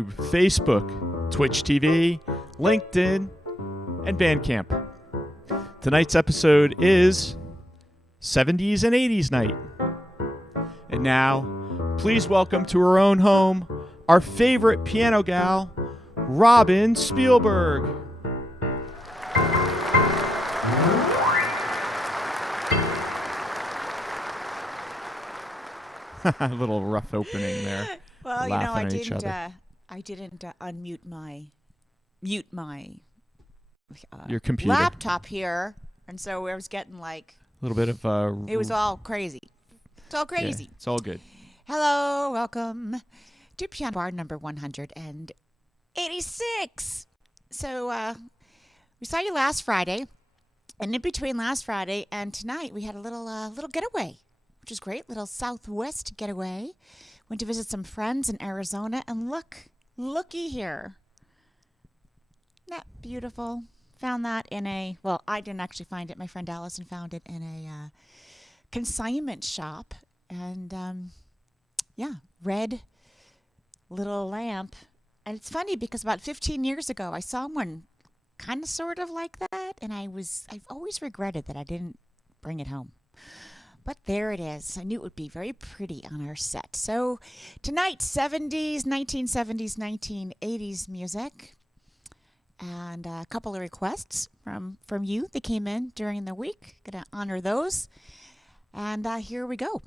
Facebook, Twitch TV, LinkedIn, and Bandcamp. Tonight's episode is 70's and 80's night. And now, please welcome to her own home, our favorite piano gal, Robin Spielberg. A little rough opening there. Well, you know, I didn't unmute my your computer laptop here, and so I was getting like a little bit of it was all crazy. It's all crazy. Yeah, it's all good. Hello, welcome to Piano Bar number 186. So we saw you last Friday, and in between last Friday and tonight, we had a little getaway, which is great. Little Southwest getaway. Went to visit some friends in Arizona, and looky here. Isn't that beautiful? Found that well, I didn't actually find it. My friend Allison found it in a consignment shop. And, red little lamp. And it's funny because about 15 years ago, I saw one kind of sort of like that. And I've always regretted that I didn't bring it home. But there it is. I knew it would be very pretty on our set. So tonight, 70s, 1970s, 1980s music. And a couple of requests from you that came in during the week. Going to honor those. And here we go.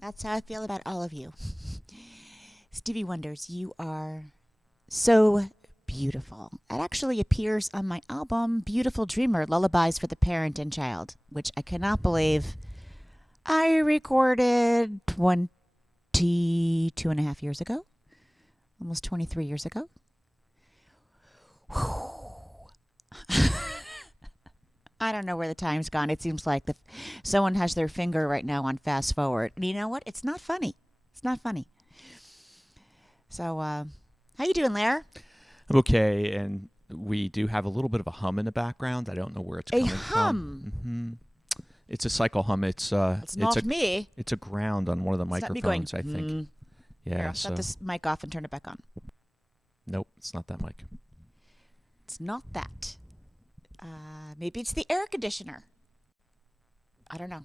That's how I feel about all of you. Stevie Wonders, you are so beautiful. It actually appears on my album, Beautiful Dreamer, Lullabies for the Parent and Child, which I cannot believe I recorded 22 and a half years ago, almost 23 years ago. I don't know where the time's gone. It seems like someone has their finger right now on fast forward. And you know what? It's not funny. It's not funny. So, how you doing, Lair? I'm okay, and we do have a little bit of a hum in the background. I don't know where it's coming from. A hum? Mm-hmm. It's a cycle hum. It's not me. It's a ground on one of the It's microphones, not me going, I think. Yeah. Here, I'll shut this mic off and turn it back on. Nope, it's not that mic. It's not that. Maybe it's the air conditioner. I don't know.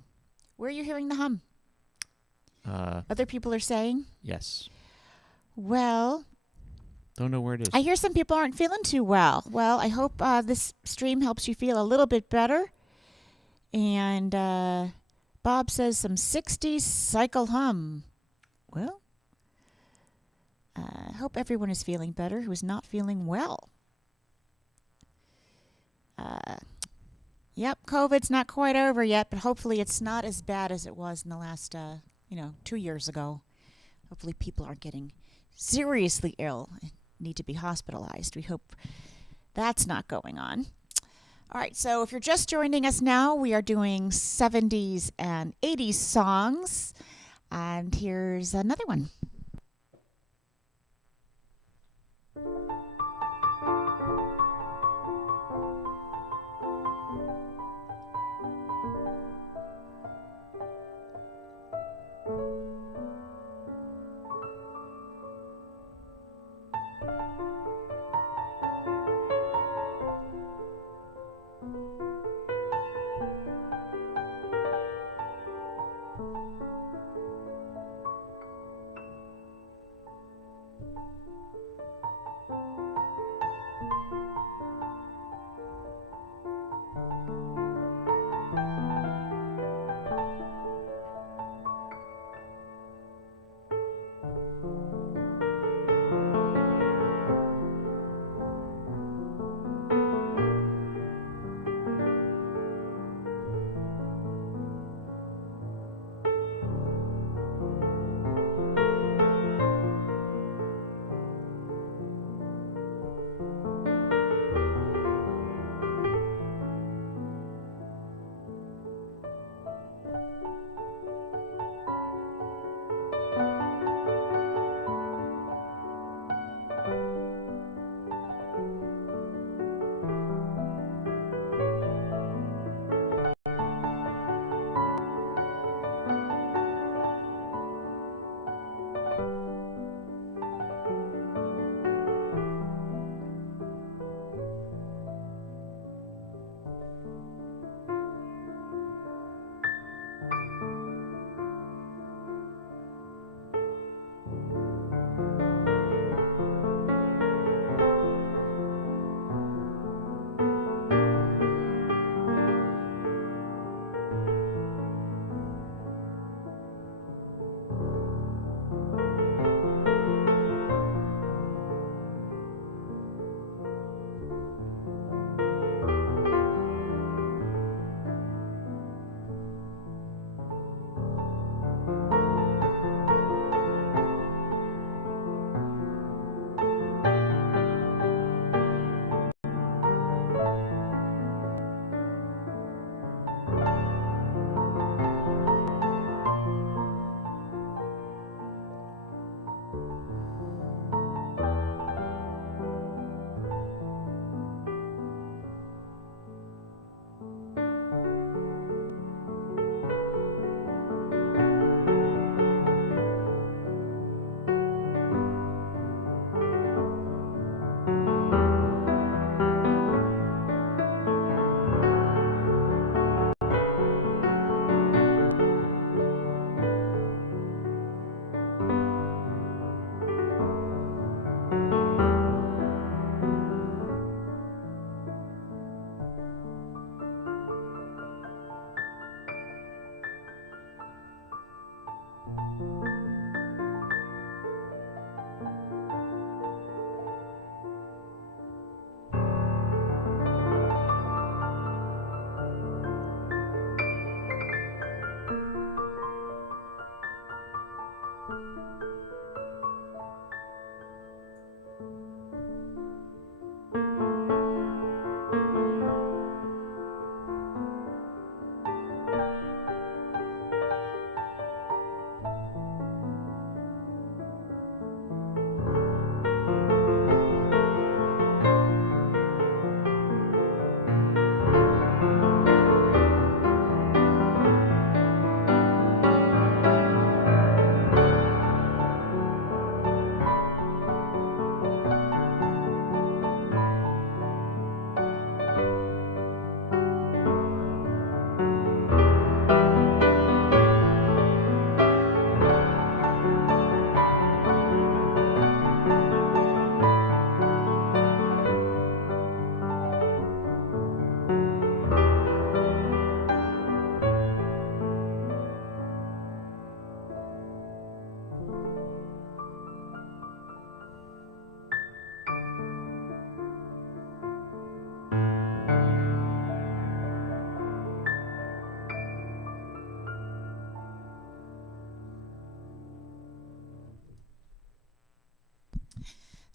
Where are you hearing the hum? Other people are saying? Yes. Well, don't know where it is. I hear some people aren't feeling too well. Well, I hope this stream helps you feel a little bit better. And Bob says some 60s cycle hum. Well, I hope everyone is feeling better who is not feeling well. Yep, COVID's not quite over yet, but hopefully it's not as bad as it was in the last, 2 years ago. Hopefully people aren't getting seriously ill and need to be hospitalized. We hope that's not going on. All right, so if you're just joining us now, we are doing 70s and 80s songs. And here's another one.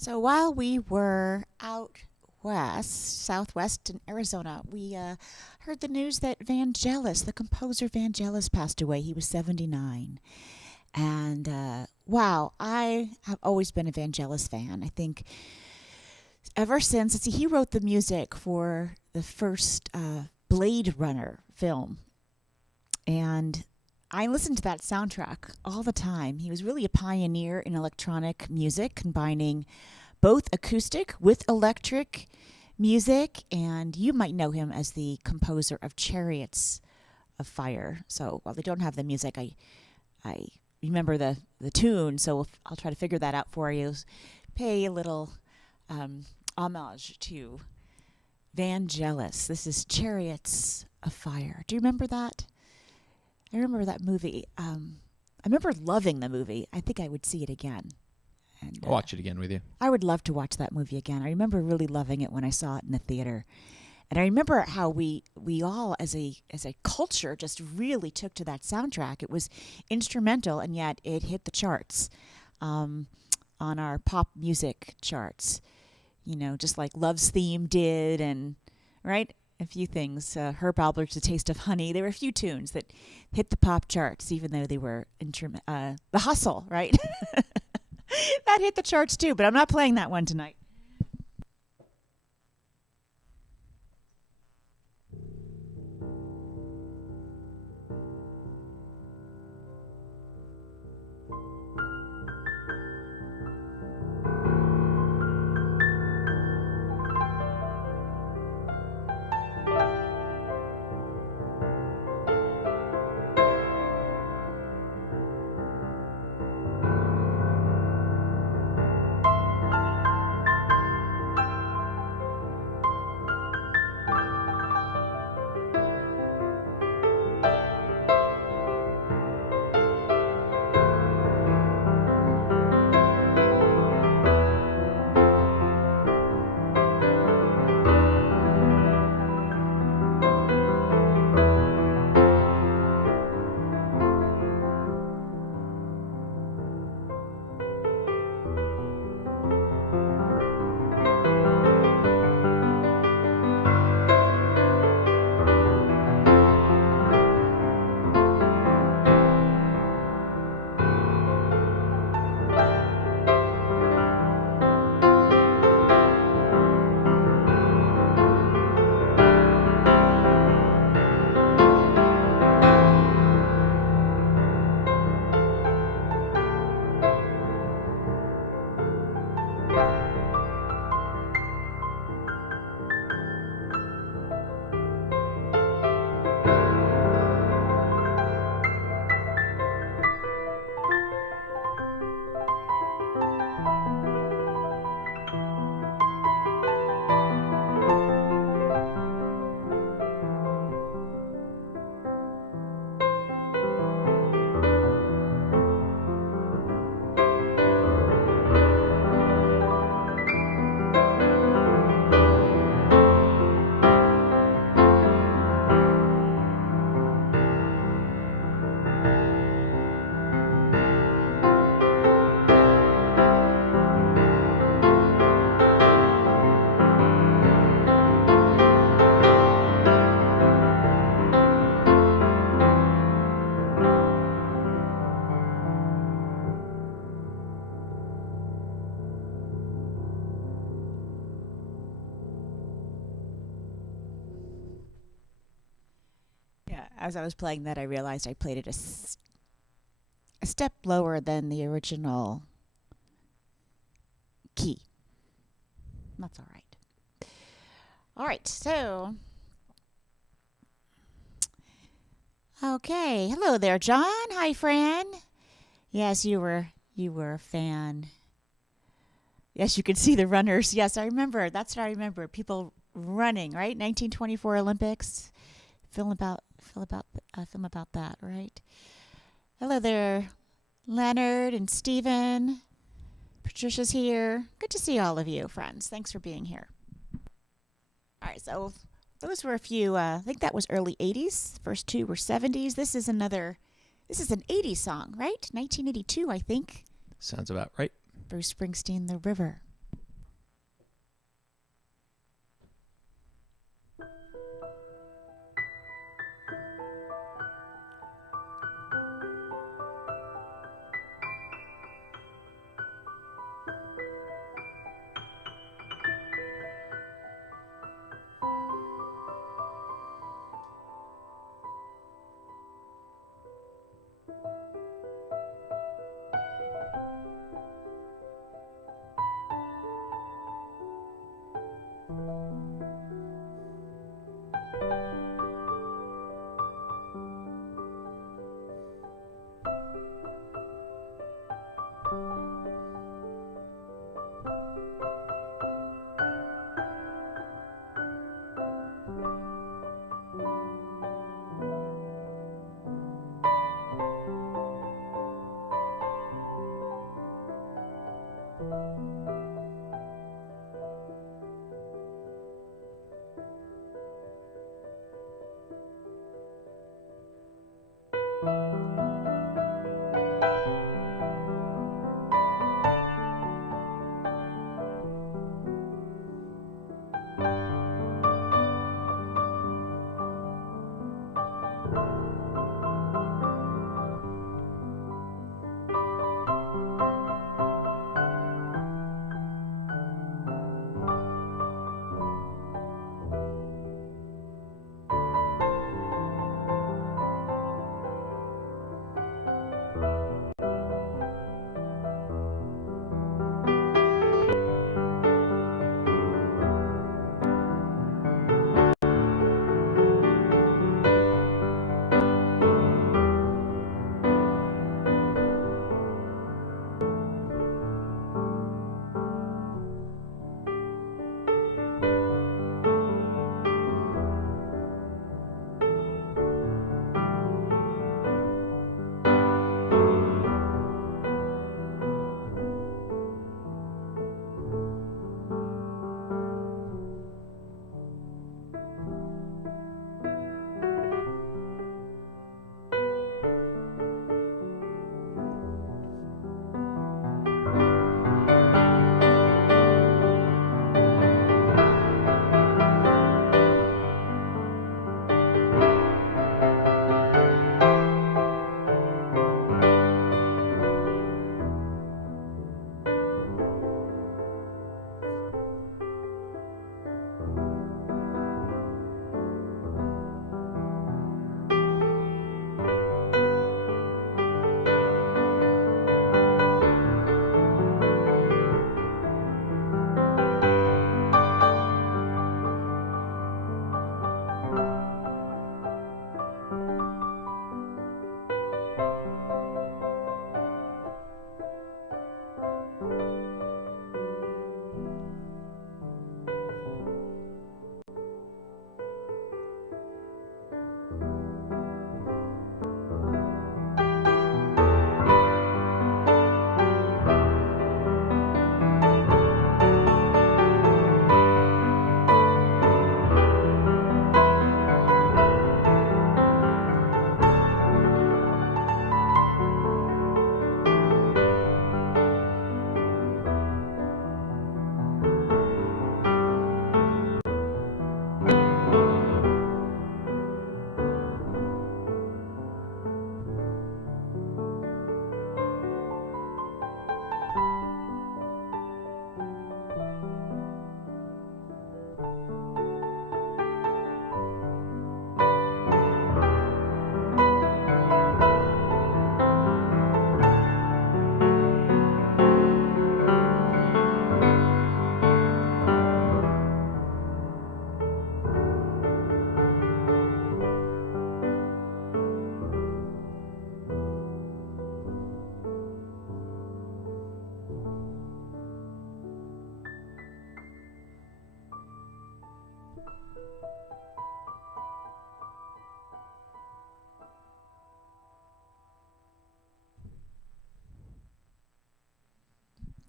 So while we were out southwest in Arizona, we heard the news that Vangelis, the composer Vangelis, passed away. He was 79. And wow, I have always been a Vangelis fan. I think ever since, he wrote the music for the first Blade Runner film. And I listened to that soundtrack all the time. He was really a pioneer in electronic music, combining both acoustic with electric music. And you might know him as the composer of Chariots of Fire. So while they don't have the music, I remember the tune. So I'll try to figure that out for you. Pay a little homage to Vangelis. This is Chariots of Fire. Do you remember that? I remember that movie. I remember loving the movie. I think I would see it again. And I'll watch it again with you. I would love to watch that movie again. I remember really loving it when I saw it in the theater. And I remember how we all, as a culture, just really took to that soundtrack. It was instrumental, and yet it hit the charts on our pop music charts. You know, just like Love's Theme did, and right? A few things. Herb Alpert's The Taste of Honey. There were a few tunes that hit the pop charts, even though they were The Hustle, right? That hit the charts too, but I'm not playing that one tonight. As I was playing that, I realized I played it a step lower than the original key. That's all right. All right, so okay. Hello there, John. Hi, Fran. Yes, you were a fan. Yes, you could see the runners. Yes, I remember. That's what I remember. People running, right? 1924 Olympics. Film about that, right? Hello there, Leonard and Stephen. Patricia's here. Good to see all of you, friends. Thanks for being here. All right, so those were a few. I think that was early 80s. First two were 70s. This is an 80s song, right? 1982, I think. Sounds about right. Bruce Springsteen, The River.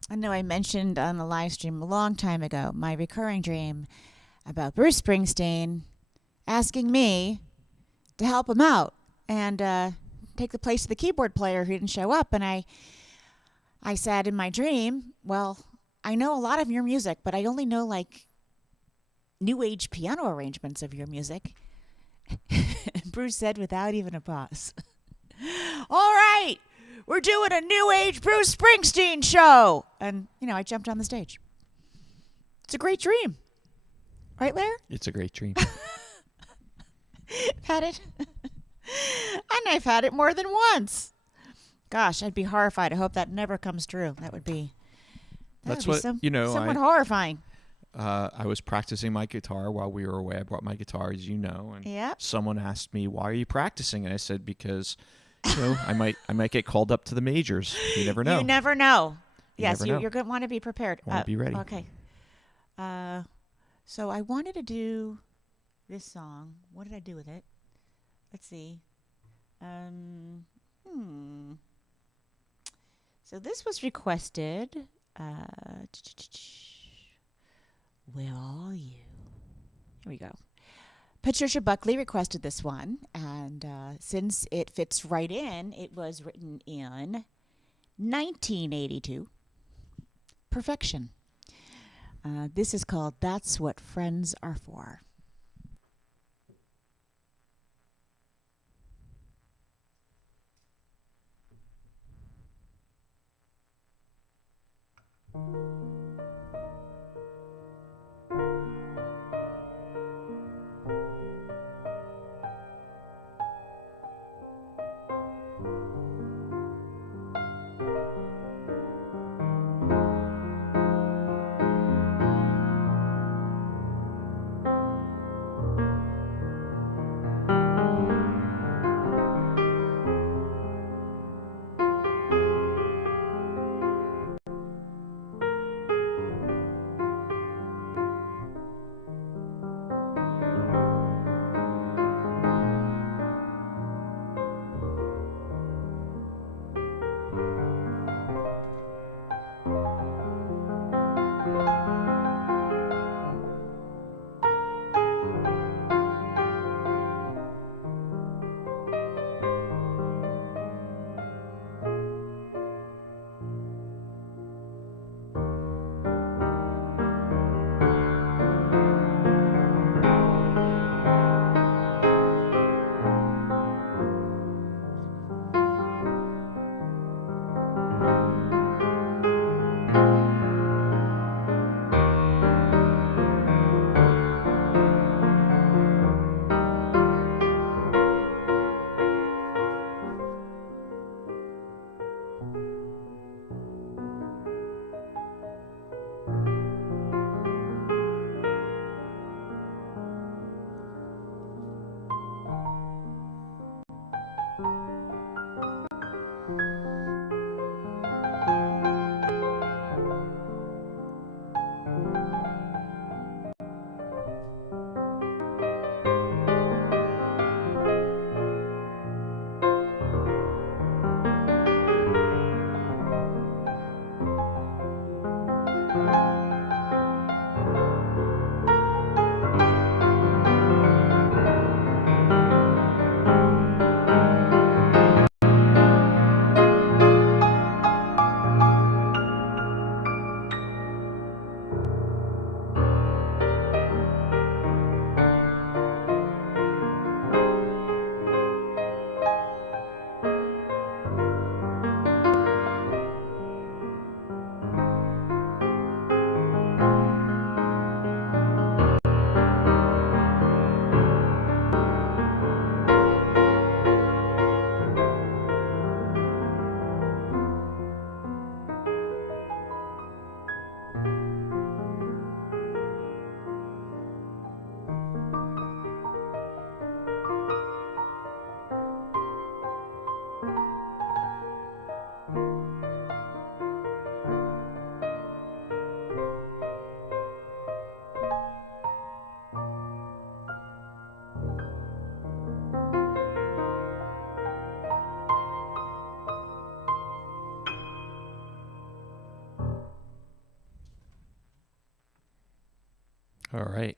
I know I mentioned on the live stream a long time ago my recurring dream about Bruce Springsteen asking me to help him out and take the place of the keyboard player who didn't show up. And I said in my dream, well, I know a lot of your music, but I only know like new age piano arrangements of your music. Bruce said without even a pause, all right, we're doing a new age Bruce Springsteen show. And, I jumped on the stage. It's a great dream. Right, Lair? It's a great dream. Had it. And I've had it more than once. Gosh, I'd be horrified. I hope that never comes true. That would be somewhat horrifying. I was practicing my guitar while we were away. I brought my guitar, as you know, and someone asked me, "Why are you practicing?" And I said, "Because, I might get called up to the majors. You never know." You never know. Yes, never know. You're going to want to be prepared. Want to be ready. Okay. So I wanted to do this song. What did I do with it? Let's see. So this was requested. Where are you? Here we go. Patricia Buckley requested this one, and since it fits right in, it was written in 1982. Perfection. This is called That's What Friends Are For. All right.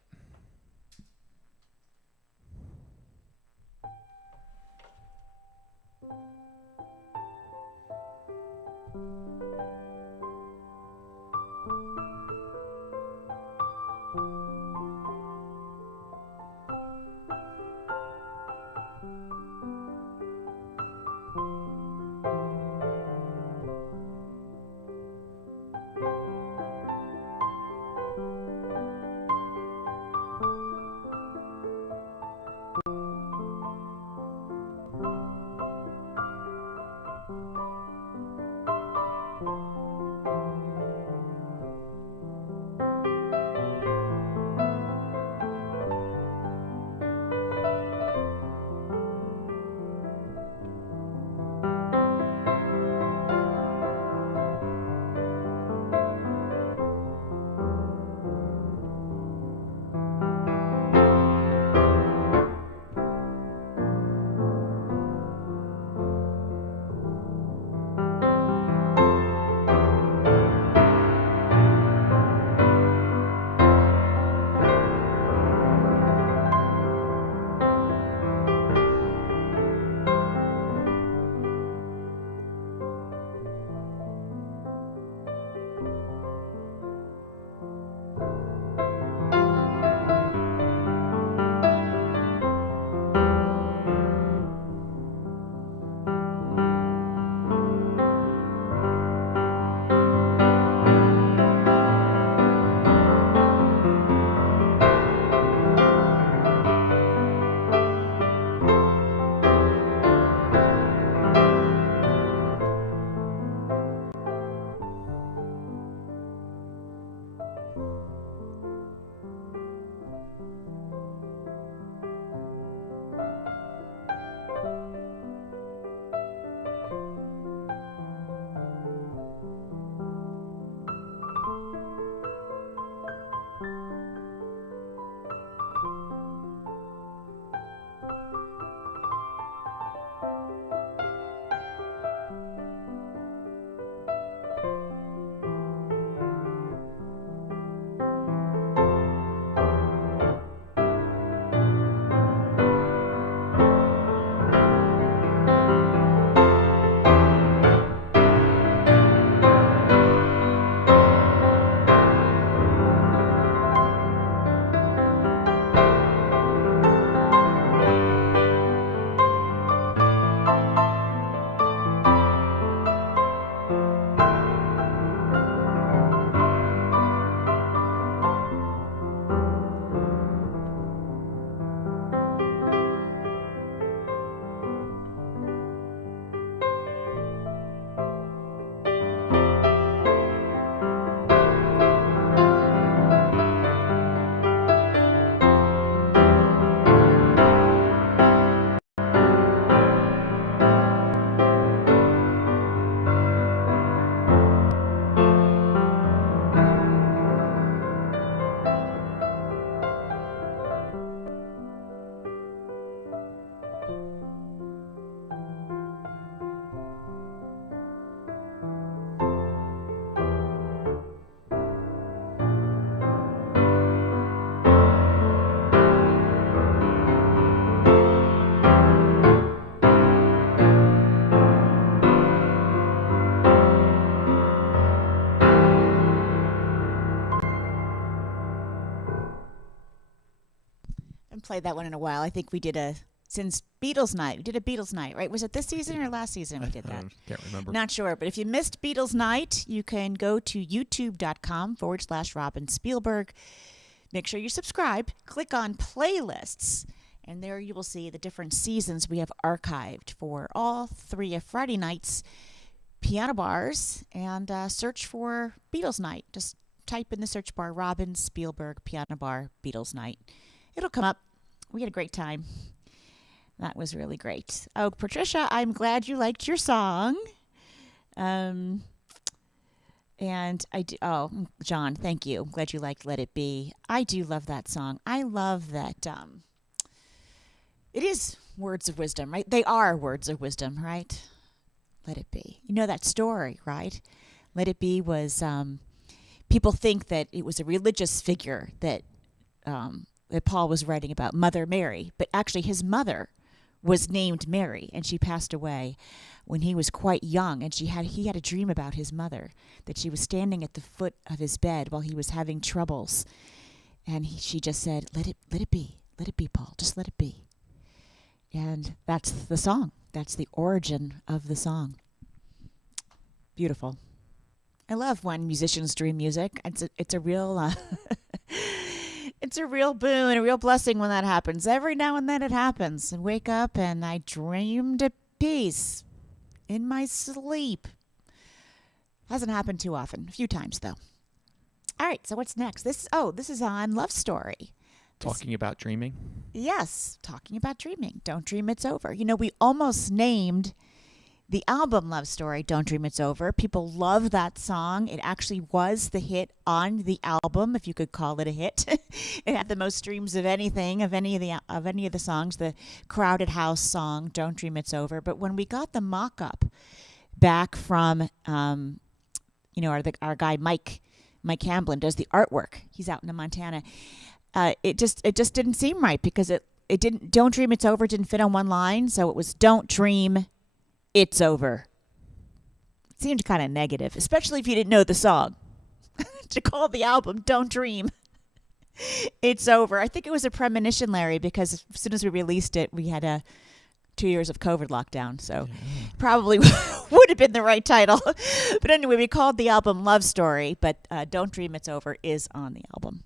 Played that one in a while. I think we did since Beatles night. We did a Beatles night, right? Was it this season or last season we did that? Can't remember. Not sure. But if you missed Beatles night, you can go to youtube.com/Robin Spielberg. Make sure you subscribe. Click on playlists. And there you will see the different seasons we have archived for all 3 of Friday night's piano bars. And search for Beatles night. Just type in the search bar, Robin Spielberg piano bar Beatles night. It'll come up. We had a great time. That was really great. Oh, Patricia, I'm glad you liked your song. And I do. Oh, John, thank you. I'm glad you liked Let It Be. I do love that song. I love that. It is words of wisdom, right? They are words of wisdom, right? Let It Be. You know that story, right? Let It Be was, people think that it was a religious figure that that Paul was writing about, Mother Mary. But actually, his mother was named Mary, and she passed away when he was quite young. And he had a dream about his mother, that she was standing at the foot of his bed while he was having troubles, and she just said, "Let it be, Paul. Just let it be." And that's the song. That's the origin of the song. Beautiful. I love when musicians dream music. It's a real it's a real boon and a real blessing when that happens. Every now and then it happens. I wake up and I dreamed a piece in my sleep. Hasn't happened too often. A few times though. All right. So what's next? This is on Love Story. Talking about dreaming? Yes, talking about dreaming. Don't Dream It's Over. You know, we almost named the album Love Story, Don't Dream It's Over. People love that song. It actually was the hit on the album, if you could call it a hit. It had the most streams of anything, of any of the songs, the Crowded House song, Don't Dream It's Over. But when we got the mock-up back from, our guy Mike Hamblin does the artwork. He's out in Montana. It just didn't seem right because it didn't. Don't Dream It's Over didn't fit on one line, so it was Don't Dream It's Over. It seemed kind of negative, especially if you didn't know the song. To call the album Don't Dream It's Over. I think it was a premonition, Larry, because as soon as we released it, we had 2 years of COVID lockdown, so probably would have been the right title. But anyway, we called the album Love Story, but Don't Dream It's Over is on the album.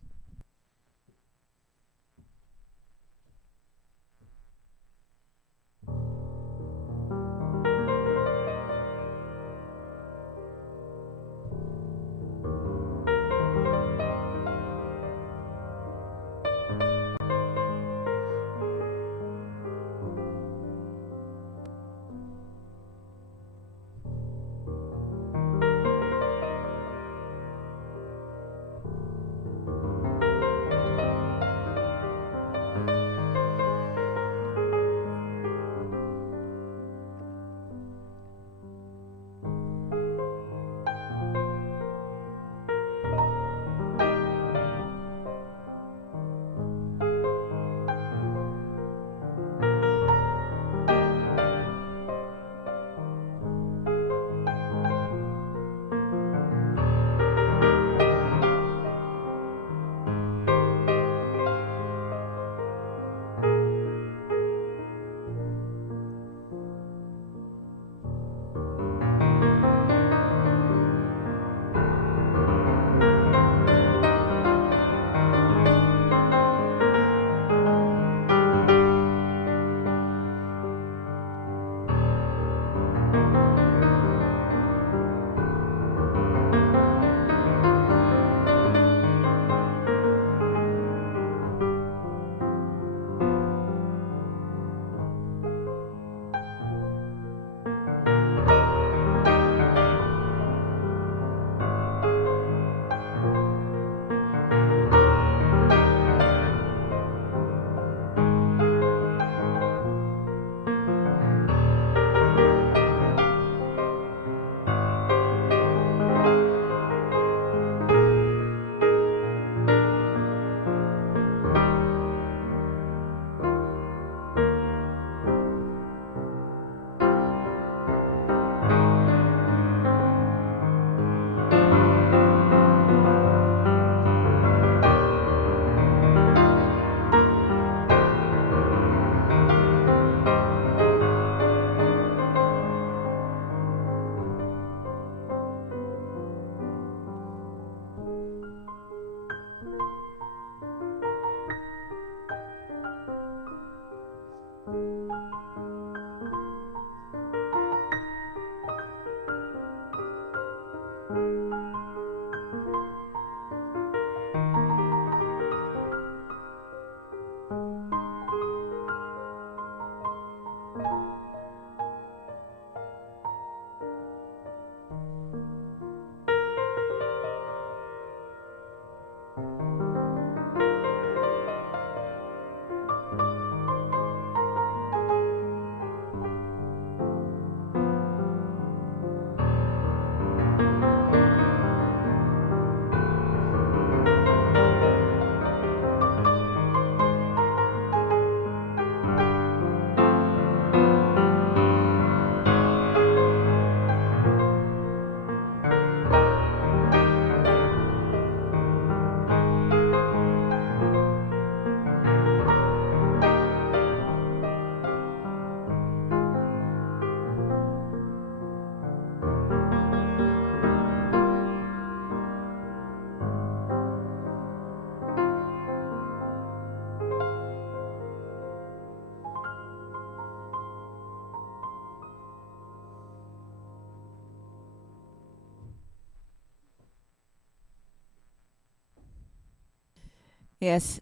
Yes,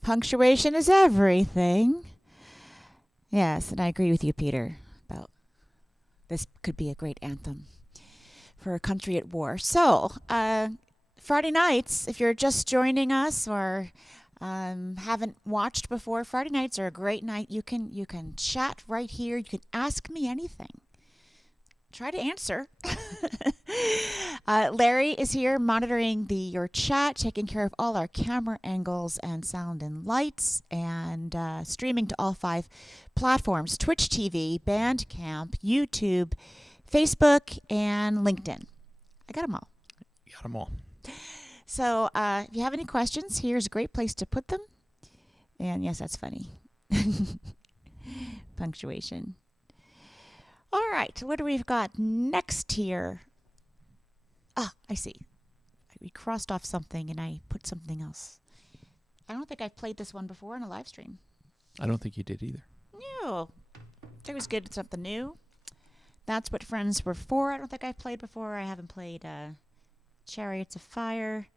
punctuation is everything. Yes, and I agree with you, Peter, about this could be a great anthem for a country at war. So, Friday nights, if you're just joining us or haven't watched before, Friday nights are a great night. You can chat right here. You can ask me anything. Try to answer. Larry is here monitoring your chat, taking care of all our camera angles and sound and lights, and streaming to all 5 platforms: Twitch TV, Bandcamp, YouTube, Facebook, and LinkedIn. I got them all. You got them all. So if you have any questions, here's a great place to put them. And yes, that's funny. Punctuation. All right, what do we've got next here? Ah, I see. We crossed off something and I put something else. I don't think I've played this one before in a live stream. I don't think you did either. No. It was good. It's something new. That's what Friends were for. I don't think I've played before. I haven't played Chariots of Fire.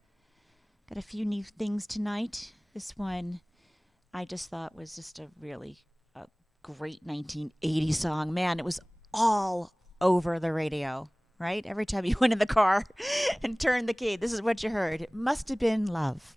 Got a few new things tonight. This one I just thought was just a really great 1980 song. Man, it was all over the radio, right? Every time you went in the car and turned the key, this is what you heard. It must have been love.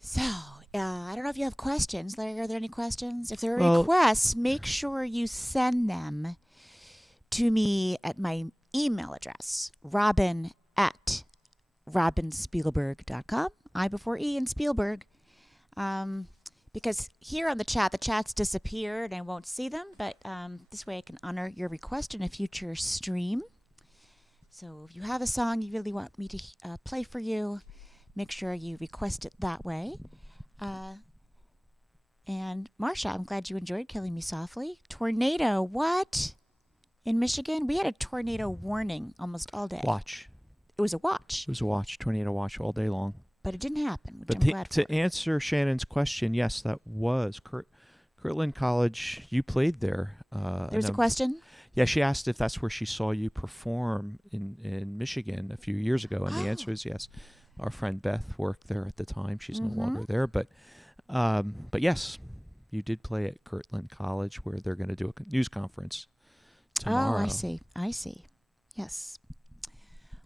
So, I don't know if you have questions. Larry, are there any questions? If there are Well- requests, make sure you send them to me at my email address, robin@robinspielberg.com. I before E and Spielberg. Because here on the chats disappeared and I won't see them, but this way I can honor your request in a future stream. So if you have a song you really want me to play for you, make sure you request it that way. And Marsha, I'm glad you enjoyed Killing Me Softly. Tornado, what? In Michigan? We had a tornado warning almost all day. Watch. It was a watch, It was a watch, tornado watch all day long. but it didn't happen, which But I'm glad for. to answer Shannon's question, yes, that was Kirtland College. You played there. There's a question? Yeah, she asked if that's where she saw you perform in Michigan a few years ago, and the answer is yes. Our friend Beth worked there at the time. She's no longer there, but yes, you did play at Kirtland College, where they're going to do a news conference tomorrow. Oh, I see. Yes.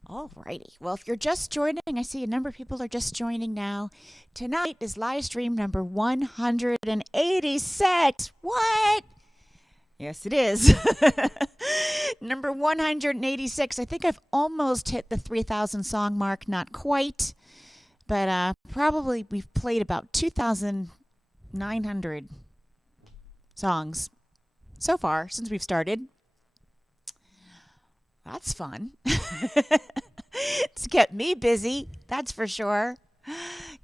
All righty. Well, if you're just joining, I see a number of people are just joining now. Tonight is live stream number 186. What? Yes, it is. Number 186. I think I've almost hit the 3,000 song mark. Not quite, but probably we've played about 2,900 songs so far since we've started. That's fun. It's kept me busy, that's for sure.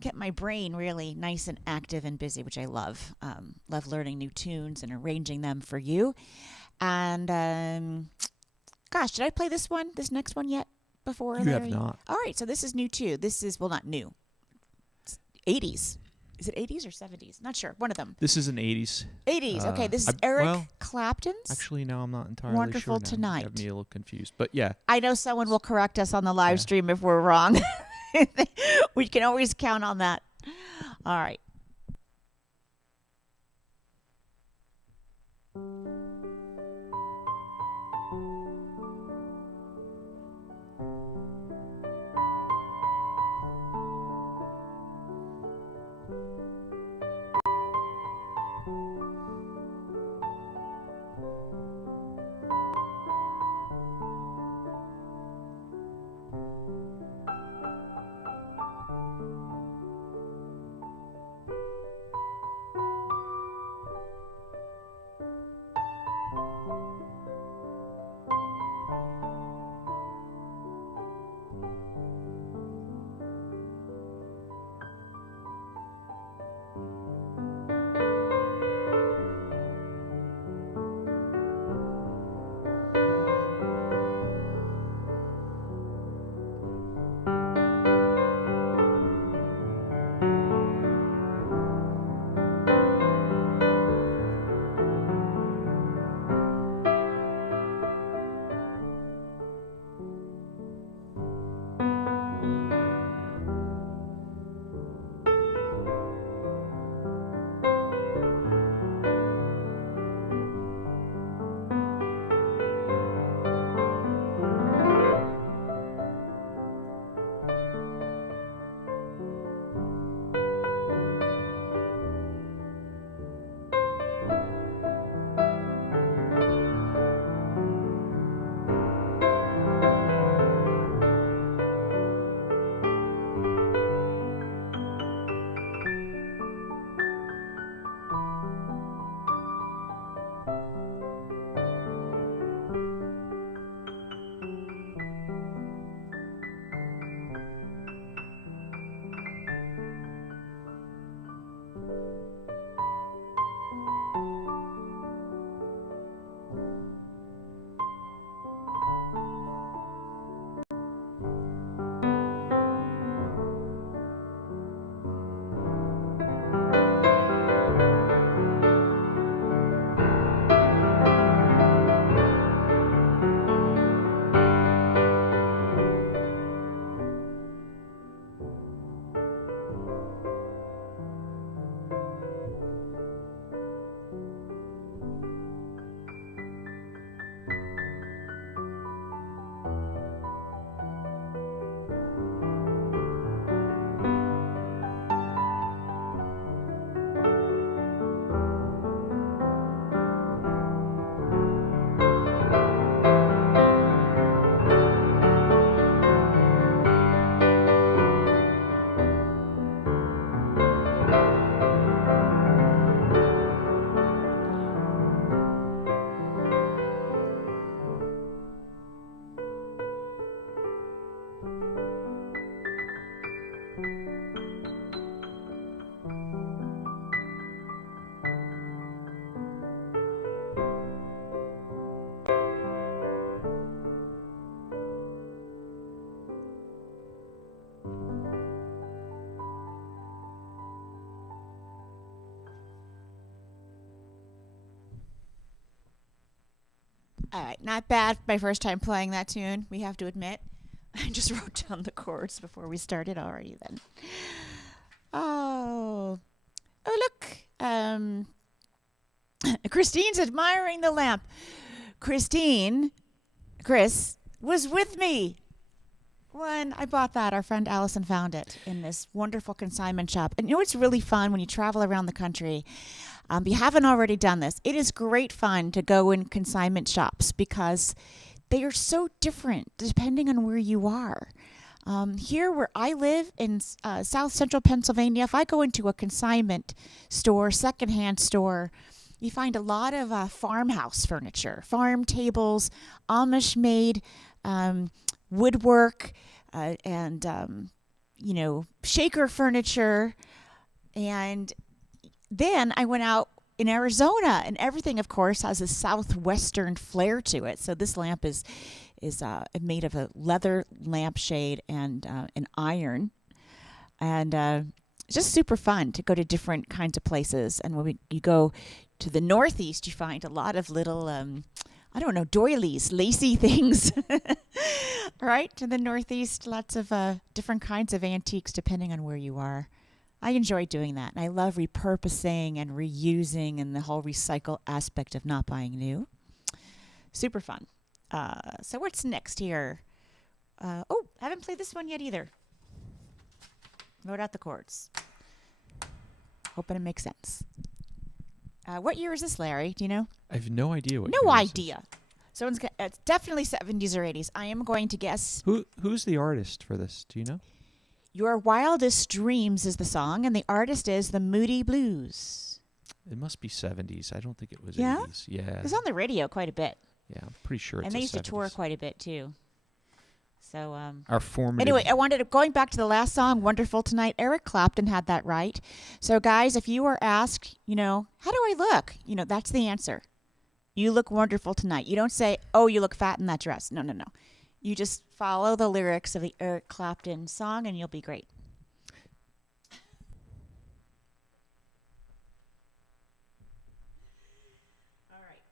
Kept my brain really nice and active and busy, which I love. Love learning new tunes and arranging them for you. And gosh, did I play this next one yet before? You Larry? have not. All right, so this is new too. This is, well, not new. It's 80's. Is it 80's or 70's? Not sure. One of them. This is an 80's. 80's. Okay, this is Eric Clapton's. Actually, no, I'm not entirely Wonderful sure. Tonight. You have me a little confused, but yeah. I know someone will correct us on the live stream if we're wrong. We can always count on that. All right. All right, not bad. My first time playing that tune, we have to admit. I just wrote down the chords before we started already then. Oh, look. Christine's admiring the lamp. Chris, was with me when I bought that. Our friend Allison found it in this wonderful consignment shop. And you know what's really fun when you travel around the country? If you haven't already done this, it is great fun to go in consignment shops because they are so different depending on where you are. Here where I live in South Central Pennsylvania, if I go into a consignment store, secondhand store, you find a lot of farmhouse furniture, farm tables, Amish-made woodwork, and shaker furniture. And then I went out in Arizona, and everything, of course, has a southwestern flair to it. So this lamp is made of a leather lampshade and an iron, and it's just super fun to go to different kinds of places. And when you go to the Northeast, you find a lot of little doilies, lacy things, right? To the Northeast, lots of different kinds of antiques depending on where you are. I enjoy doing that, and I love repurposing and reusing and the whole recycle aspect of not buying new. Super fun. So what's next here? I haven't played this one yet either. Wrote out the chords. Hoping it makes sense. What year is this, Larry? Do you know? I have no idea what. No idea. It's definitely 70s or 80s. I am going to guess. Who's the artist for this? Do you know? Your Wildest Dreams is the song, and the artist is the Moody Blues. It must be 70s. I don't think it was Yeah? 80s. Yeah. It's on the radio quite a bit. Yeah, I'm pretty sure it's And they the used 70s. to tour quite a bit, too. So, Our formative. Anyway, going back to the last song, Wonderful Tonight, Eric Clapton had that right. So, guys, if you were asked, how do I look? That's the answer. You look wonderful tonight. You don't say, oh, you look fat in that dress. No. You just follow the lyrics of the Eric Clapton song, and you'll be great. All right.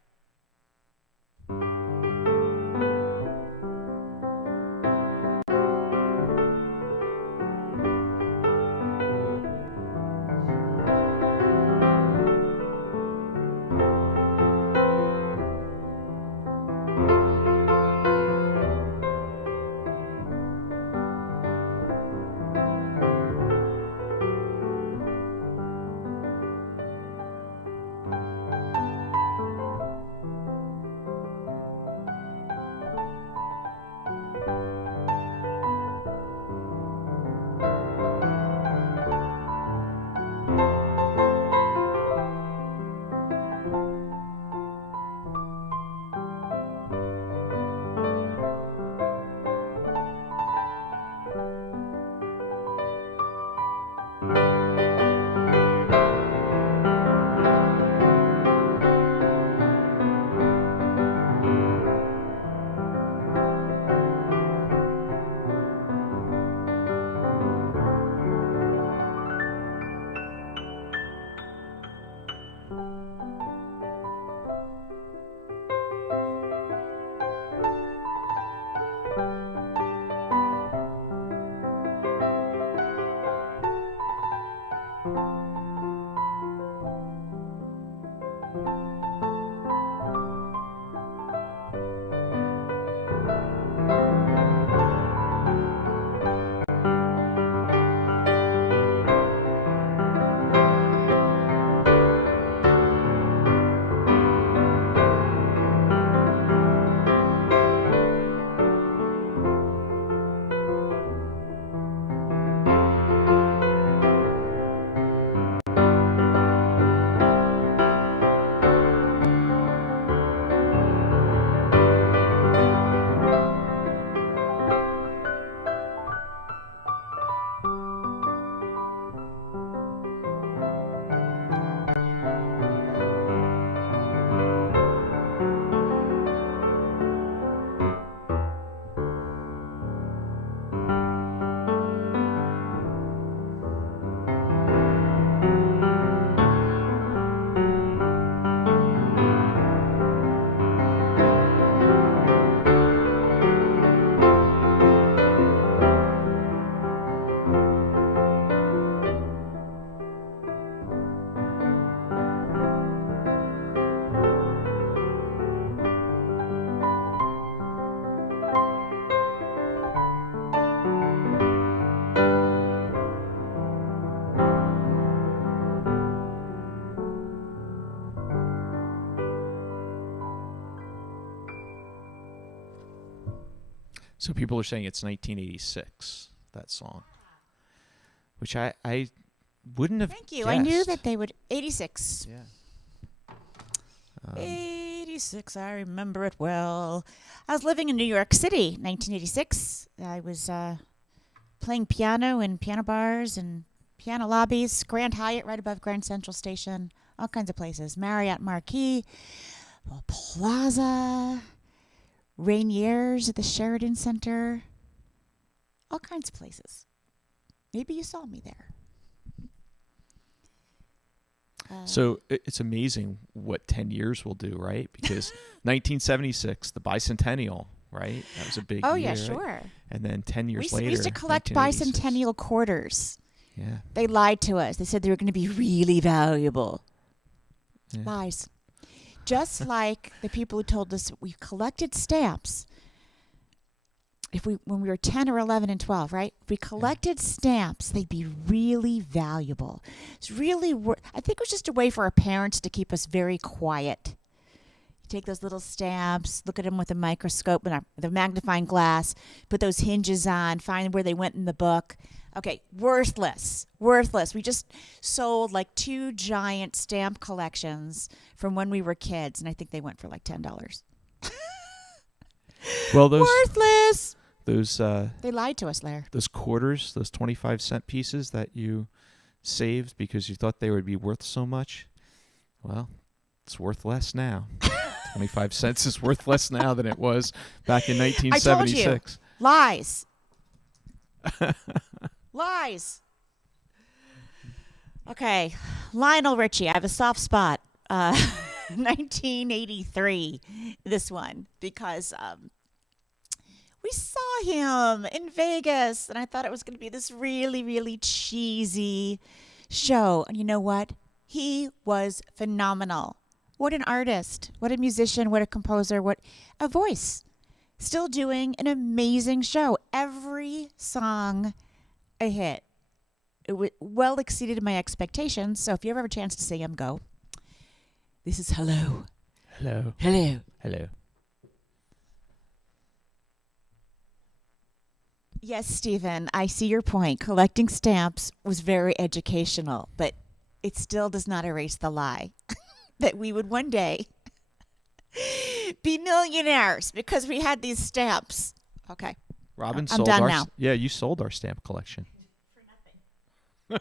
So people are saying it's 1986, that song, which I wouldn't have Thank you. guessed. I knew that they would. 86. Yeah. 86. I remember it well. I was living in New York City, 1986. I was playing piano in piano bars and piano lobbies. Grand Hyatt right above Grand Central Station. All kinds of places. Marriott Marquis, Plaza, Rainier's at the Sheridan Center. All kinds of places. Maybe you saw me there. So it's amazing what 10 years will do, right? Because 1976, the bicentennial, right? That was a big year. Yeah, right? sure. And then 10 years later, We used to collect 1986. bicentennial quarters. Yeah. They lied to us. They said they were going to be really valuable. Yeah. Lies. Just like the people who told us we collected stamps. When we were 10 or 11 and 12, right? If we collected stamps, they'd be really valuable. It's really I think it was just a way for our parents to keep us very quiet. You take those little stamps, look at them with a microscope and the magnifying glass, put those hinges on, find where they went in the book. Okay, worthless. We just sold like 2 giant stamp collections from when we were kids, and I think they went for like $10. Well, worthless. Those they lied to us, Lair. Those quarters, those 25-cent pieces that you saved because you thought they would be worth so much, well, it's worth less now. 25 cents is worth less now than it was back in 1976. I told you. Lies. Lies. Okay, Lionel Richie. I have a soft spot. 1983, this one, because we saw him in Vegas, and I thought it was going to be this really, really cheesy show. And you know what? He was phenomenal. What an artist. What a musician. What a composer. What a voice. Still doing an amazing show. Every song a hit. It well exceeded my expectations. So if you ever have a chance to see him, go. This is Hello. Hello. Hello. Hello. Yes, Stephen, I see your point. Collecting stamps was very educational, but it still does not erase the lie that we would one day be millionaires because we had these stamps. Okay. Robin I'm sold done our now. Yeah, you sold our stamp collection. For nothing.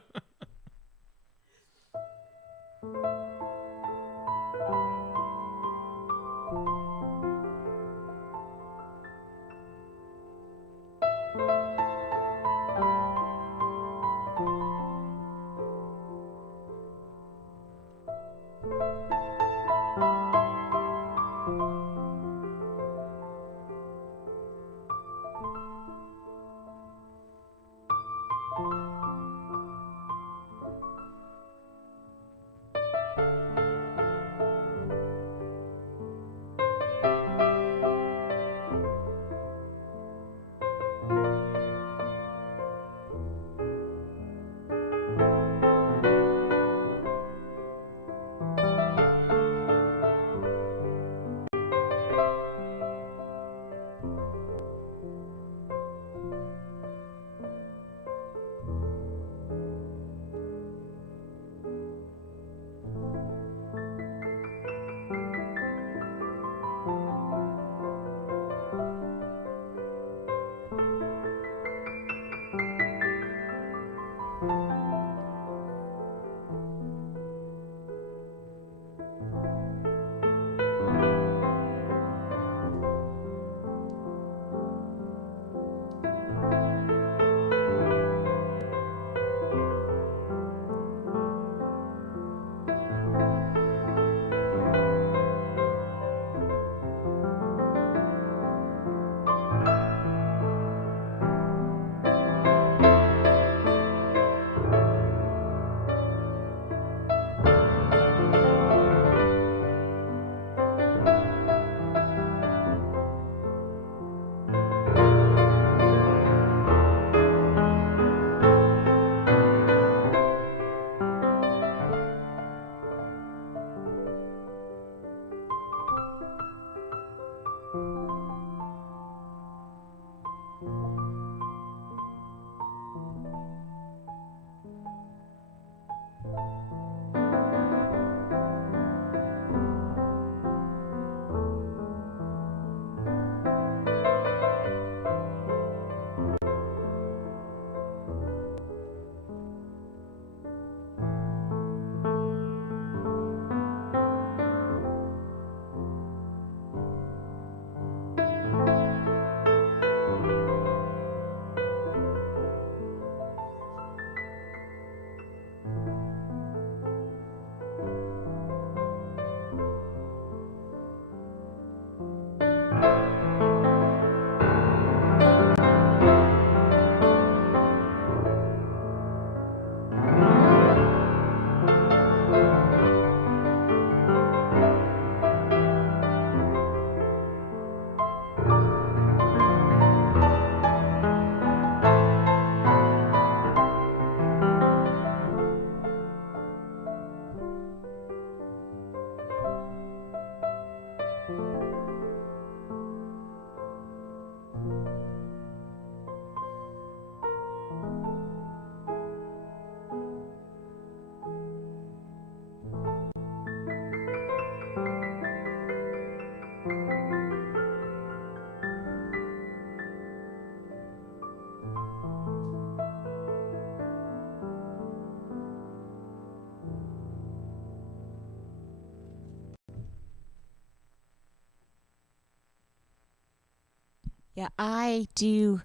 Yeah, I do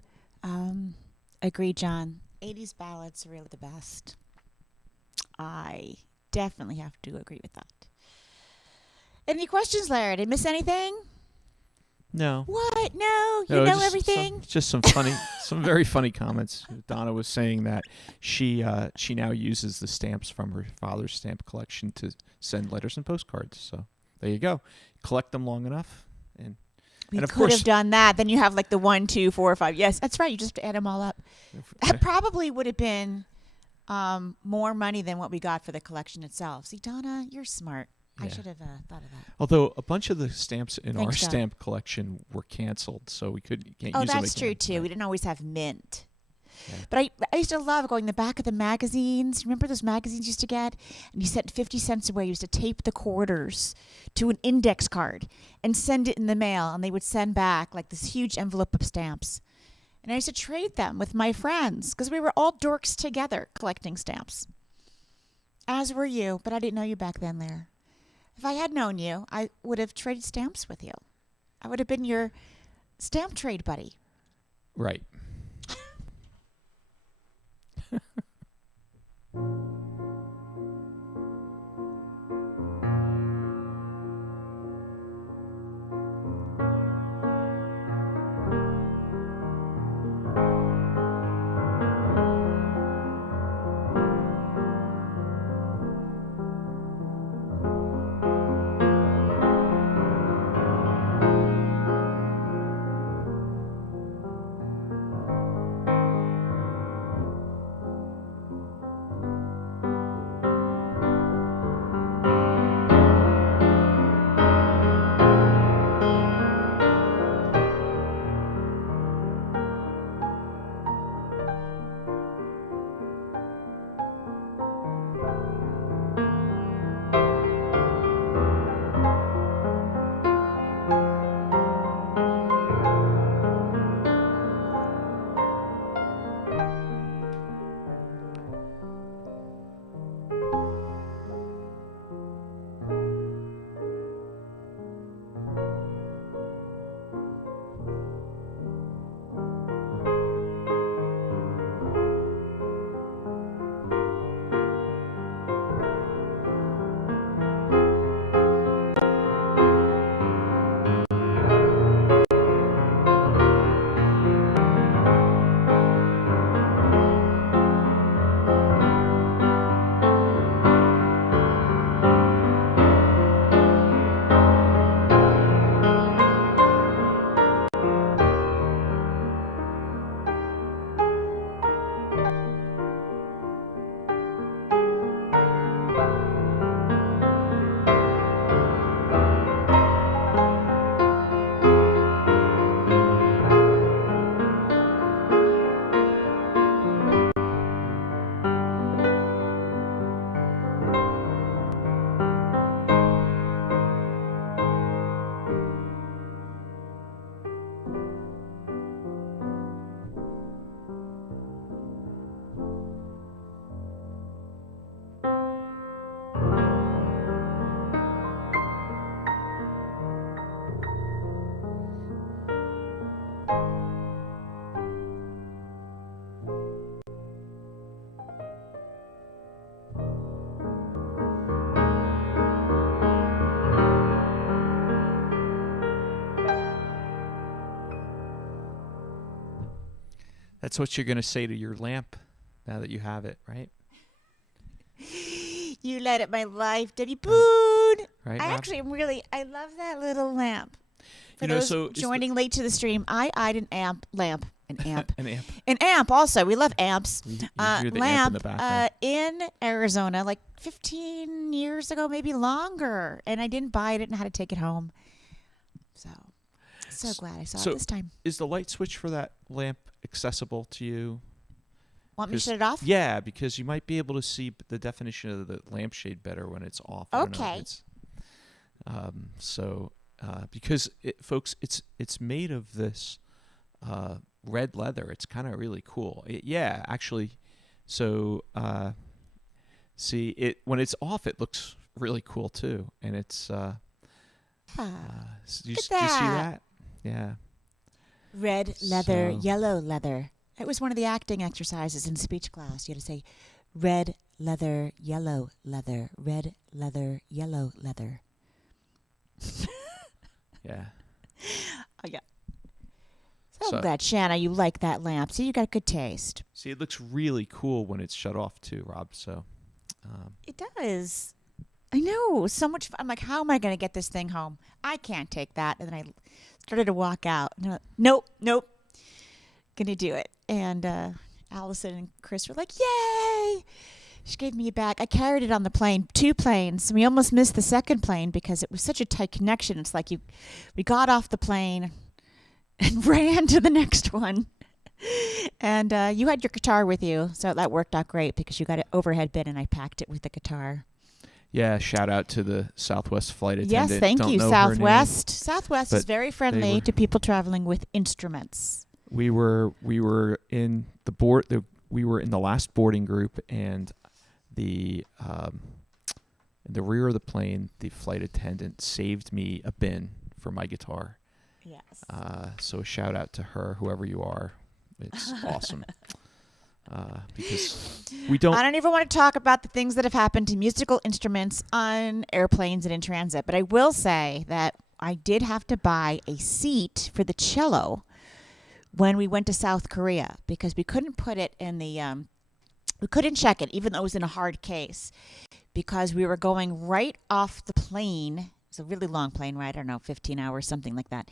agree, John. 80s ballads are really the best. I definitely have to agree with that. Any questions, Larry? Did I miss anything? No. What? No, you No, know just everything? just some funny, some very funny comments. Donna was saying that she now uses the stamps from her father's stamp collection to send letters and postcards. So there you go. Collect them long enough, and We of could course, have done that. Then you have like the 1, 2, 4, 5. Yes, that's right. You just add them all up. That probably would have been more money than what we got for the collection itself. See, Donna, you're smart. I should have thought of that. Although a bunch of the stamps in our Thanks, Doc. stamp collection were canceled, so we can't use them. Oh, that's again. true too. Right. We didn't always have mint. Yeah. But I used to love going in the back of the magazines. Remember those magazines you used to get? And you sent 50 cents away. You used to tape the quarters to an index card and send it in the mail. And they would send back like this huge envelope of stamps. And I used to trade them with my friends because we were all dorks together collecting stamps. As were you, but I didn't know you back then, Lair. If I had known you, I would have traded stamps with you. I would have been your stamp trade buddy. Right. That's what you're going to say to your lamp now that you have it, right? You light up my life, Debbie Boone. Right, I Rob? actually am really, I love that little lamp. For You know, those so is joining late to the stream, I eyed an amp. An amp. An amp also. We love amps. You hear the amp in the background. In Arizona, like 15 years ago, maybe longer. And I didn't buy it. I didn't know how to take it home. So glad I saw it this time. Is the light switch for that lamp accessible to you? Want me to shut it off? Yeah, because you might be able to see the definition of the lampshade better when it's off. I don't know if Okay. it's, because folks, it's made of this red leather. It's kind of really cool. Yeah, actually. So see it when it's off, it looks really cool too, and it's. Do you see that? Yeah. Red leather, So- yellow leather. It was one of the acting exercises in speech class. You had to say red leather, yellow leather, red leather, yellow leather. Yeah. Oh, yeah. So So- I'm glad, Shanna, you like that lamp. See, you got good taste. See, it looks really cool when it's shut off too, Rob. So, It does. I know. So much fun. I'm like, how am I going to get this thing home? I can't take that. And then I started to walk out. And I'm like, nope. Going to do it. And Allison and Chris were like, yay. She gave me a bag. I carried it on the plane, 2 planes. We almost missed the second plane because it was such a tight connection. It's like we got off the plane and ran to the next one. And you had your guitar with you, so that worked out great because you got an overhead bin and I packed it with the guitar. yeah, shout out to the Southwest flight attendant. Yes, thank Don't you, know her name. Southwest. Southwest is but very friendly to people traveling with instruments. We were in we were in the last boarding group, and in the rear of the plane, the flight attendant saved me a bin for my guitar. Yes. So a shout out to her, whoever you are. It's awesome. Because we don't. I don't even want to talk about the things that have happened to musical instruments on airplanes and in transit, but I will say that I did have to buy a seat for the cello when we went to South Korea because we couldn't put it in the we couldn't check it even though it was in a hard case because we were going right off the plane. It's a really long plane ride, I don't know, 15 hours, something like that,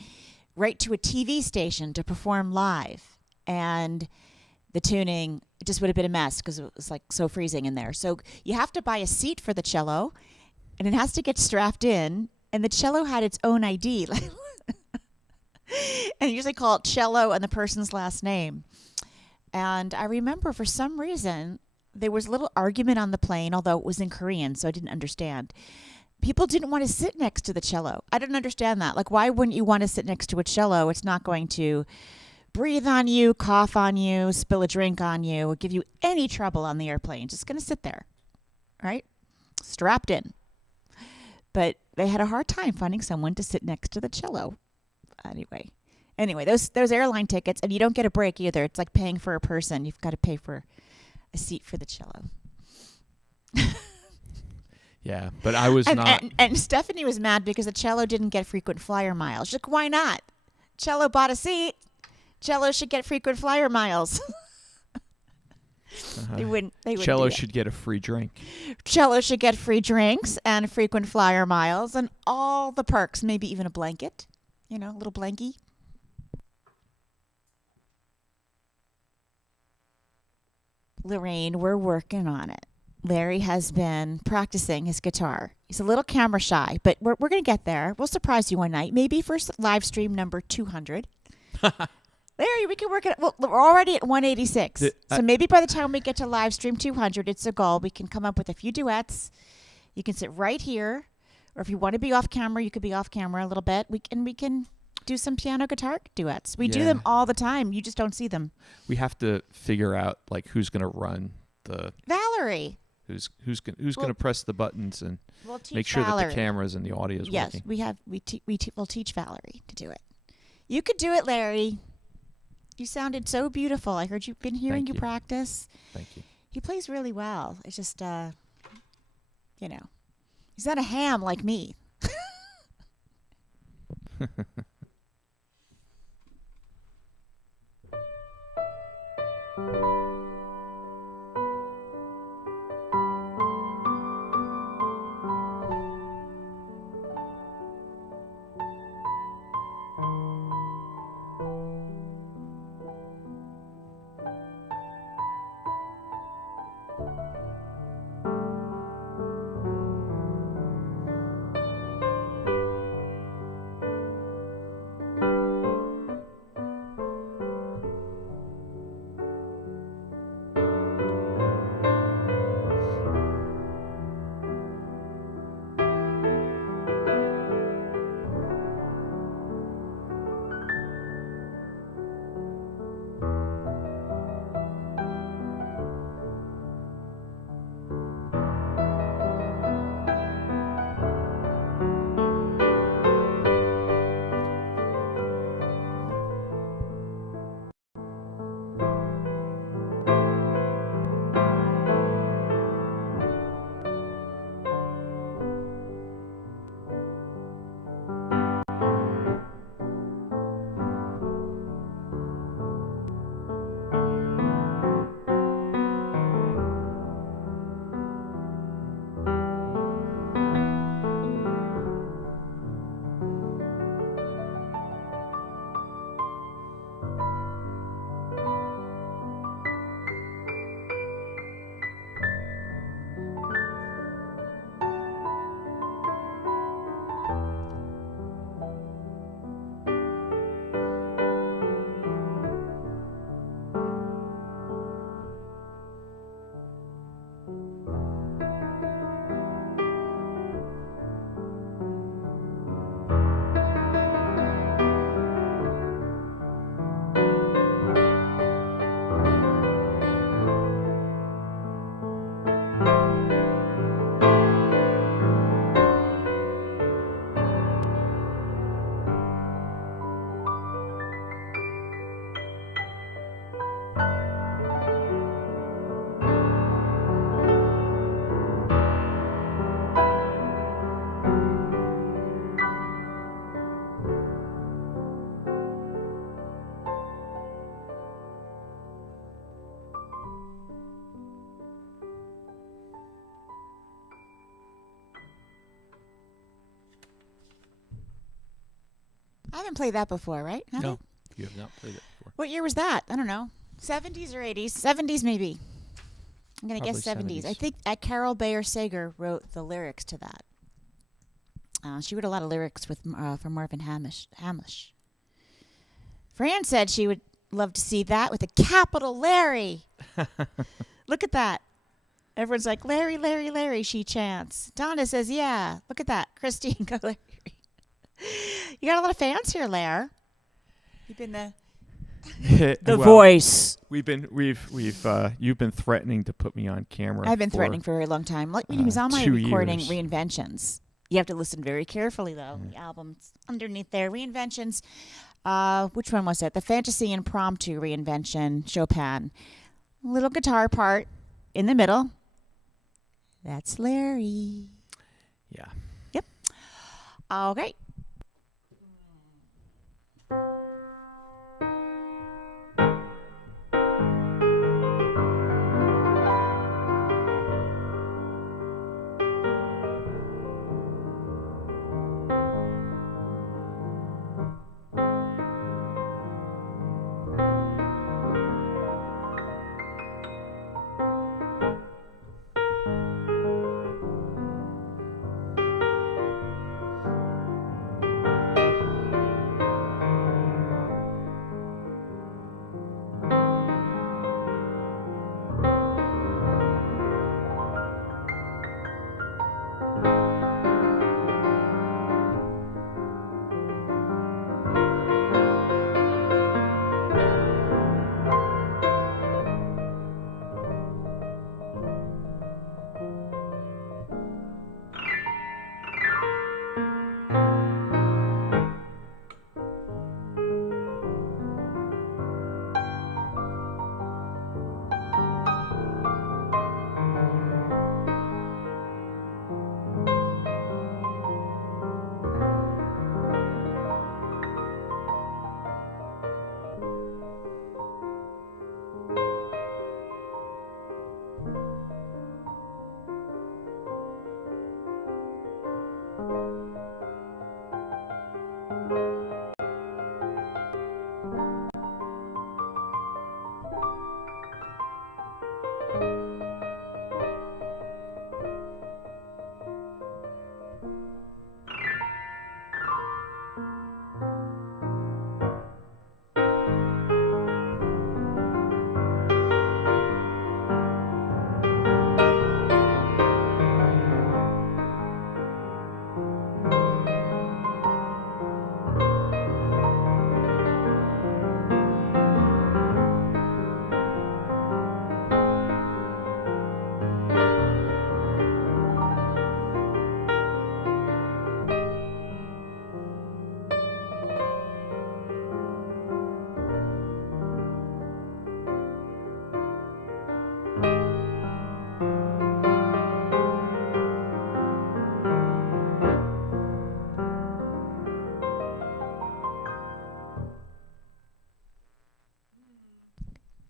right to a TV station to perform live. And the tuning, it just would have been a mess because it was like so freezing in there. So you have to buy a seat for the cello and it has to get strapped in. And the cello had its own ID. And you usually call it cello and the person's last name. And I remember for some reason, there was a little argument on the plane, although it was in Korean, so I didn't understand. People didn't want to sit next to the cello. I didn't understand that. Like, why wouldn't you want to sit next to a cello? It's not going to breathe on you, cough on you, spill a drink on you, or give you any trouble on the airplane. Just going to sit there, right? Strapped in. But they had a hard time finding someone to sit next to the cello. Anyway, those airline tickets, and you don't get a break either. It's like paying for a person. You've got to pay for a seat for the cello. Yeah, but I was not. And Stephanie was mad because the cello didn't get frequent flyer miles. She's like, why not? Cello bought a seat. Cello should get frequent flyer miles. They wouldn't Cello do that. should get a free drink. Cello should get free drinks and frequent flyer miles and all the perks, maybe even a blanket. A little blankie. Lorraine, we're working on it. Larry has been practicing his guitar. He's a little camera shy, but we're going to get there. We'll surprise you one night, maybe for live stream number 200. Larry, we can work it. Well, we're already at 186. So maybe by the time we get to live stream 200, it's a goal. We can come up with a few duets. You can sit right here. Or if you want to be off camera, you could be off camera a little bit. We can do some piano guitar duets. We do them all the time. You just don't see them. We have to figure out like who's going to run the Valerie. who's going to press the buttons and We'll teach make sure Valerie. that the cameras and the audio is Yes, working. we'll teach Valerie to do it. You could do it, Larry. You sounded so beautiful. I heard you've been hearing Thank you you. practice. Thank you. He plays really well. It's just, he's not a ham like me. I haven't played that before, right? Have No, you? you have not played it before. What year was that? I don't know. 70s or 80s? 70s maybe. I'm going to guess Probably 70s. I think Carol Bayer Sager wrote the lyrics to that. She wrote a lot of lyrics for Marvin Hamish. Fran said she would love to see that with a capital Larry. Look at that. Everyone's like, Larry, Larry, Larry, she chants. Donna says, yeah. Look at that. Christine, go Larry. You got a lot of fans here, Lair. You've been the voice. You've been threatening to put me on camera. I've been threatening for a very long time. Like when he was on my 2 recording, years. Reinventions. You have to listen very carefully, though. The album's underneath there. Reinventions. Which one was it? The Fantasy Impromptu Reinvention, Chopin. Little guitar part in the middle. That's Larry. Yeah. Yep. Okay.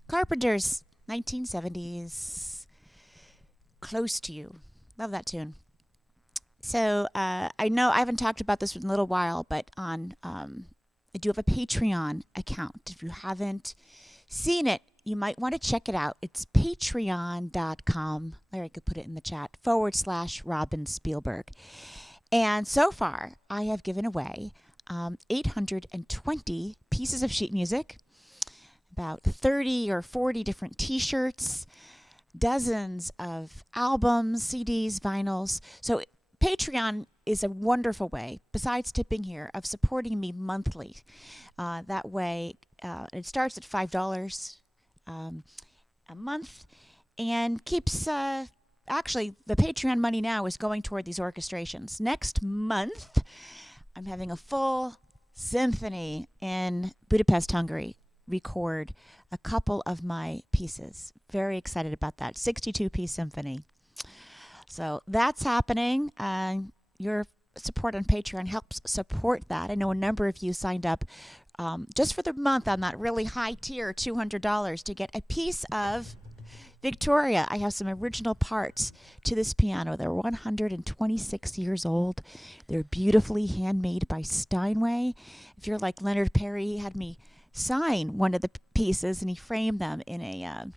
Carpenters, 1970s. Close to You. Love that tune. So I know I haven't talked about this in a little while, but I do have a Patreon account. If you haven't seen it, you might want to check it out. It's patreon.com. Larry could put it in the chat, /Robin Spielberg. And so far, I have given away 820 pieces of sheet music, about 30 or 40 different T-shirts, dozens of albums, CDs, vinyls. So Patreon is a wonderful way, besides tipping here, of supporting me monthly. That way, it starts at $5 a month and keeps... actually, the Patreon money now is going toward these orchestrations. Next month, I'm having a full symphony in Budapest, Hungary, record a couple of my pieces. Very excited about that. 62-piece symphony. So that's happening. Your support on Patreon helps support that. I know a number of you signed up just for the month on that really high tier, $200, to get a piece of Victoria, I have some original parts to this piano. They're 126 years old. They're beautifully handmade by Steinway. If you're like Leonard Perry, he had me sign one of the pieces and he framed them in a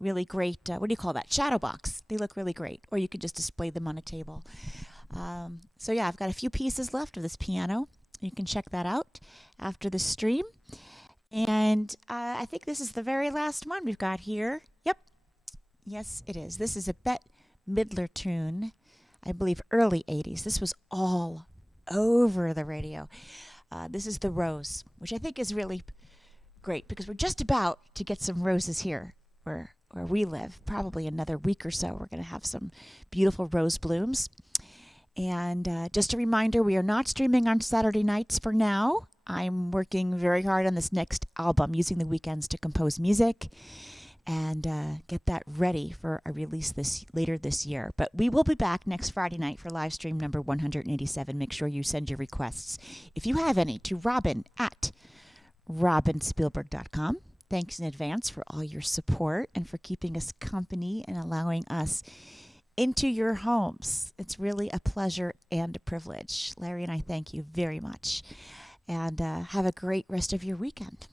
really great, what do you call that? Shadow box. They look really great. Or you could just display them on a table. So yeah, I've got a few pieces left of this piano. You can check that out after the stream. And I think this is the very last one we've got here. Yep. Yes, it is. This is a Bette Midler tune, I believe early 80s. This was all over the radio. This is The Rose, which I think is really great because we're just about to get some roses here where we live. Probably another week or so, we're going to have some beautiful rose blooms. And just a reminder, we are not streaming on Saturday nights for now. I'm working very hard on this next album, using the weekends to compose music and get that ready for a release later this year. But we will be back next Friday night for live stream number 187. Make sure you send your requests, if you have any, to robin@robinspielberg.com. Thanks in advance for all your support and for keeping us company and allowing us into your homes. It's really a pleasure and a privilege. Larry and I thank you very much. And have a great rest of your weekend.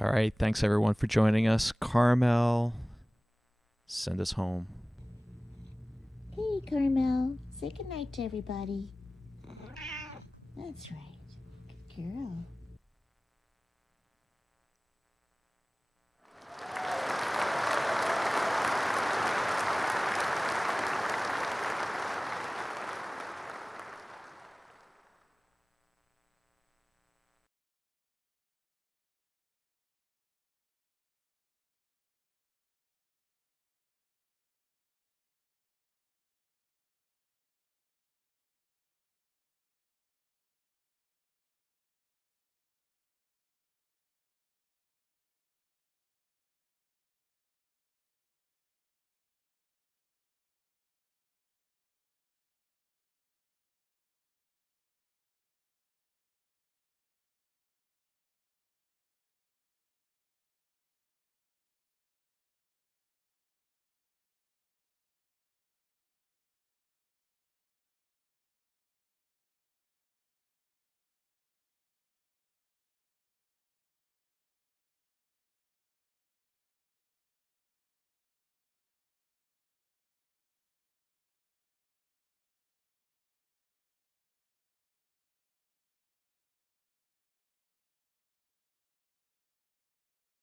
All right. Thanks, everyone, for joining us. Carmel, send us home. Hey, Carmel. Say goodnight to everybody. That's right. Good girl.